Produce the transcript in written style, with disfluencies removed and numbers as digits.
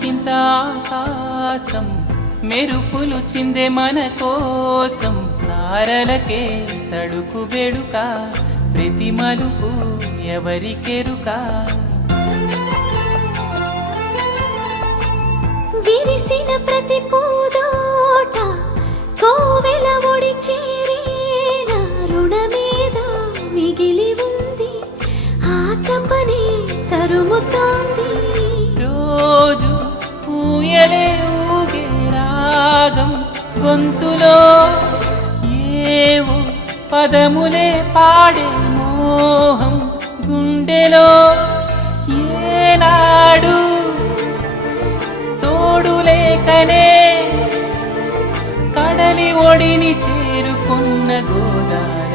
ఉన్నదింత ఆకాశం మెరుపులు చిందే మన కోసం తారలకే తడుకు బెడుక ప్రతి మలుపు ఎవరికెరుక విరిసిన ప్రతి పూదోట కోవెల ఒడి చేరేన రుణమేద మిగిలి ఉంది ఆ తపనే తరుముతోంది రోజు ఊయలే ఊగే రాగం గొంతులో ఏవో పదములే పాడే మోహం గుండెలో ఏనాడు తోడు లేకనే కడలి ఒడిని చేరుకున్న గోదావరి